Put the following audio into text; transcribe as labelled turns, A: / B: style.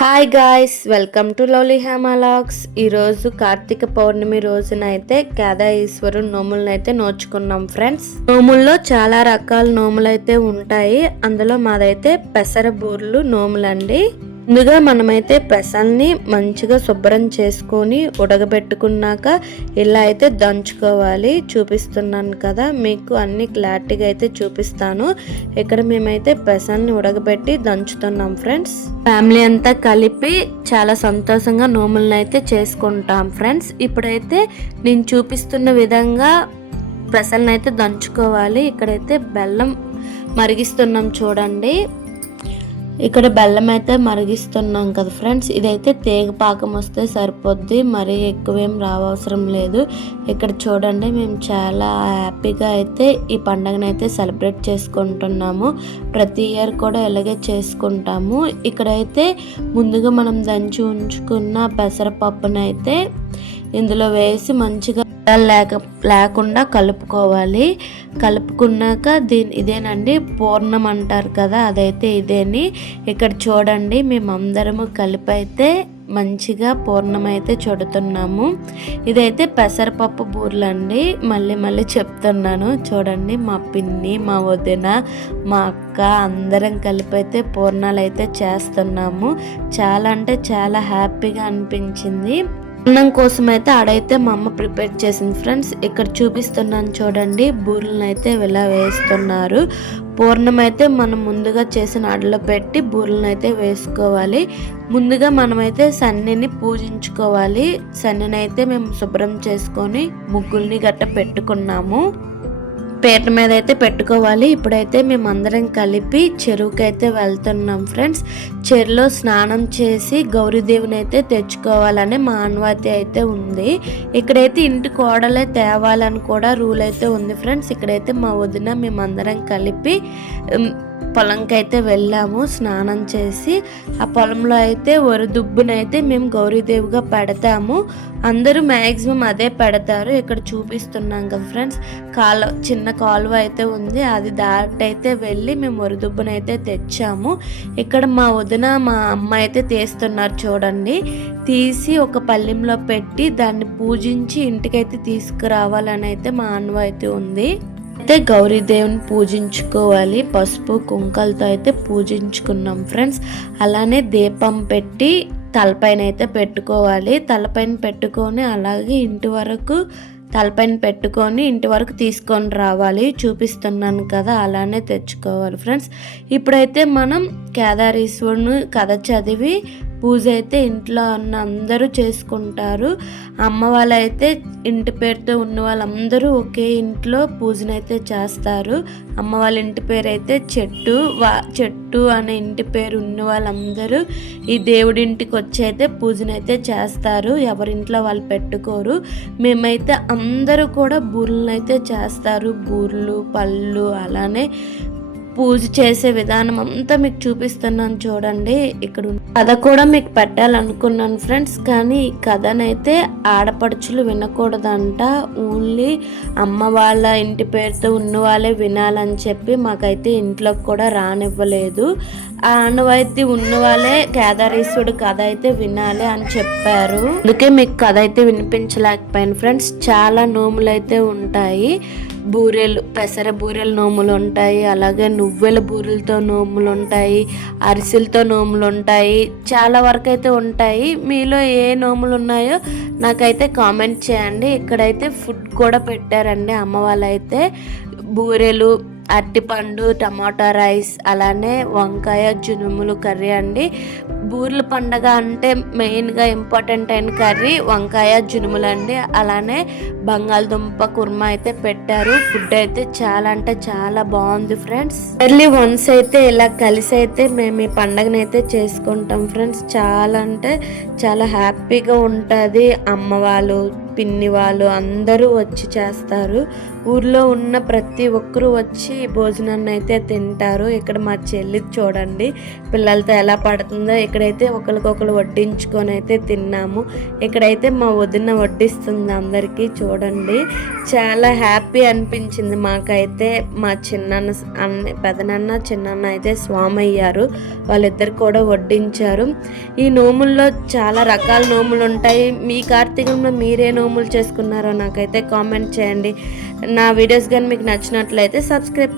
A: Hi guys welcome to lovely హేమలాగ్స్ ఈరోజు కార్తీక పౌర్ణమి రోజున అయితే కేదా ఈశ్వరుడు నోములను అయితే నోచుకున్నాం ఫ్రెండ్స్. నోముల్లో చాలా రకాల నోములు అయితే ఉంటాయి. అందులో మాదైతే పెసర బూర్లు నోములండి. ముందుగా మనమైతే పెసల్ని మంచిగా శుభ్రం చేసుకొని ఉడకబెట్టుకున్నాక ఇలా అయితే దంచుకోవాలి. చూపిస్తున్నాను కదా మీకు అన్ని క్లారిటీగా అయితే చూపిస్తాను. ఇక్కడ మేమైతే పెసల్ని ఉడకబెట్టి దంచుతున్నాం ఫ్రెండ్స్. ఫ్యామిలీ అంతా కలిపి చాలా సంతోషంగా నోములను అయితే చేసుకుంటాం ఫ్రెండ్స్. ఇప్పుడైతే నేను చూపిస్తున్న విధంగా పెసల్ని అయితే దంచుకోవాలి. ఇక్కడైతే బెల్లం మరిగిస్తున్నాం చూడండి. ఇక్కడ బెల్లం అయితే మరిగిస్తున్నాం కదా ఫ్రెండ్స్. ఇదైతే తేగ పాకం వస్తే సరిపోద్ది. మరీ ఎక్కువేం రావసరం లేదు. ఇక్కడ చూడండి మేము చాలా హ్యాపీగా అయితే ఈ పండగను అయితే సెలబ్రేట్ చేసుకుంటున్నాము. ప్రతి ఇయర్ కూడా ఇలాగే చేసుకుంటాము. ఇక్కడైతే ముందుగా మనం దంచి ఉంచుకున్న పెసరపప్పునైతే ఇందులో వేసి మంచిగా లేక లేకుండా కలుపుకోవాలి. కలుపుకున్నాక దీని ఇదేనండి పూర్ణం అంటారు కదా అదైతే ఇదేని. ఇక్కడ చూడండి మేమందరము కలిపైతే అయితే మంచిగా పూర్ణం అయితే చుడుతున్నాము. ఇదైతే పెసరపప్పు బూర్లండి. మళ్ళీ మళ్ళీ చెప్తున్నాను. చూడండి మా పిన్ని మా వదిన మా అక్క అందరం కలిపి అయితే పూర్ణాలు అయితే చేస్తున్నాము. చాలా అంటే చాలా హ్యాపీగా అనిపించింది. అన్నం కోసం అయితే ఆడైతే మా అమ్మ ప్రిపేర్ చేసింది ఫ్రెండ్స్. ఇక్కడ చూపిస్తున్నాను చూడండి. బూరెలను అయితే ఇలా వేస్తున్నారు. పూర్ణం అయితే మనం ముందుగా చేసిన అడలో పెట్టి బూరెలను అయితే వేసుకోవాలి. ముందుగా మనమైతే సన్నిని పూజించుకోవాలి. సన్నిని అయితే మేము శుభ్రం చేసుకొని ముగ్గుల్ని గట్ట పెట్టుకున్నాము. పీట మీద అయితే పెట్టుకోవాలి. ఇప్పుడైతే మేము అందరం కలిపి చెరువుకి అయితే వెళ్తున్నాం ఫ్రెండ్స్. చెరువులో స్నానం చేసి గౌరీదేవిని అయితే తెచ్చుకోవాలని మా అనుమతి అయితే ఉంది. ఇక్కడైతే ఇంటి కోడలే తేవాలని కూడా రూల్ అయితే ఉంది ఫ్రెండ్స్. ఇక్కడైతే మా వదిన మేమందరం కలిపి పొలంకి అయితే వెళ్ళాము స్నానం చేసి ఆ పొలంలో అయితే వరిదుబ్బునైతే మేము గౌరీదేవిగా పెడతాము. అందరూ మ్యాక్సిమం అదే పెడతారు. ఇక్కడ చూపిస్తున్నాం కదా ఫ్రెండ్స్ కాలువ చిన్న కాలువ అయితే ఉంది. అది దాటి అయితే వెళ్ళి మేము వరిదుబ్బునైతే తెచ్చాము. ఇక్కడ మా వదిన మా అమ్మ అయితే తీస్తున్నారు చూడండి. తీసి ఒక పల్లెంలో పెట్టి దాన్ని పూజించి ఇంటికైతే తీసుకురావాలని అయితే మా అన్వ అయితే ఉంది. అయితే గౌరీదేవిని పూజించుకోవాలి. పసుపు కుంకలతో అయితే పూజించుకున్నాం ఫ్రెండ్స్. అలానే దీపం పెట్టి తలపైన అయితే పెట్టుకోవాలి. తలపైన పెట్టుకొని అలాగే ఇంటి వరకు తలపైన పెట్టుకొని ఇంటి వరకు తీసుకొని రావాలి. చూపిస్తున్నాను కదా అలానే తెచ్చుకోవాలి ఫ్రెండ్స్. ఇప్పుడైతే మనం కేదారీశ్వరుని కథ చదివి పూజ అయితే ఇంట్లో ఉన్న అందరూ చేసుకుంటారు. అమ్మ వాళ్ళైతే ఇంటి పేరుతో ఉన్న వాళ్ళందరూ ఒకే ఇంట్లో పూజనైతే చేస్తారు. అమ్మ వాళ్ళ ఇంటి పేరు అయితే చెట్టు వా చెట్టు అనే ఇంటి పేరు ఉన్న వాళ్ళందరూ ఈ దేవుడి ఇంటికి వచ్చి అయితే పూజనైతే చేస్తారు. ఎవరింట్లో వాళ్ళు పెట్టుకోరు. మేమైతే అందరూ కూడా బూరెలను అయితే చేస్తారు. బూరెలు పళ్ళు అలానే పూజ చేసే విధానం అంతా మీకు చూపిస్తున్నాను చూడండి. ఇక్కడ కథ కూడా మీకు పెట్టాలనుకున్నాను ఫ్రెండ్స్ కానీ ఈ కథనైతే ఆడపడుచులు వినకూడదంట. ఓన్లీ అమ్మ వాళ్ళ ఇంటి పేరుతో ఉన్న వాళ్ళే వినాలని చెప్పి మాకైతే ఇంట్లోకి కూడా రానివ్వలేదు. ఆ ఆనవాయితీ ఉన్న వాళ్ళే కేదారేశ్వరుడు కథ అయితే వినాలి అని చెప్పారు. అందుకే మీకు కథ అయితే వినిపించలేకపోయాను ఫ్రెండ్స్ చాలా నోములు అయితే ఉంటాయి. బూరెలు పెసర బూరెలు నోములు ఉంటాయి అలాగే నువ్వుల బూరెలతో నోములు ఉంటాయి అరిసెలతో నోములు ఉంటాయి చాలా వరకు అయితే ఉంటాయి. మీలో ఏ నోములు ఉన్నాయో నాకైతే కామెంట్ చేయండి. ఇక్కడైతే ఫుడ్ కూడా పెట్టారండి అమ్మ వాళ్ళైతే. బూరెలు అరటిపండు టమాటా రైస్ అలానే వంకాయ జునుములు కర్రీ అండి. బూర్ల పండగ అంటే మెయిన్గా ఇంపార్టెంట్ అయిన కర్రీ వంకాయ జునుములు అండి. అలానే బంగాళదుంప కుర్మా అయితే పెట్టారు. ఫుడ్ అయితే చాలా అంటే చాలా బాగుంది ఫ్రెండ్స్. ఎర్లీ వన్స్ అయితే ఇలా కలిసి అయితే మేము ఈ పండగను అయితే చేసుకుంటాం ఫ్రెండ్స్. చాలా అంటే చాలా హ్యాపీగా ఉంటుంది. అమ్మ వాళ్ళు పిన్ని వాళ్ళు అందరూ వచ్చి చేస్తారు. ఊర్లో ఉన్న ప్రతి ఒక్కరూ వచ్చి భోజనాన్ని అయితే తింటారు. ఇక్కడ మా చెల్లి చూడండి. పిల్లలతో ఎలా పడుతుందో ఇక్కడైతే ఒకరికొకరు వడ్డించుకొని అయితే తిన్నాము. ఇక్కడైతే మా వదిన వడ్డిస్తుంది అందరికీ చూడండి. చాలా హ్యాపీ అనిపించింది మాకైతే. మా చిన్నన్న అన్న పెదనాన్న చిన్నన్న అయితే స్వామి అయ్యారు వాళ్ళిద్దరు కూడా వడ్డించారు. ఈ నోముల్లో చాలా రకాల నోములు ఉంటాయి. మీ కార్తీకంలో మీరే నోములు చేసుకున్నారో నాకైతే కామెంట్ చేయండి. నా వీడియోస్ కానీ మీకు నచ్చినట్లయితే సబ్స్క్రైబ్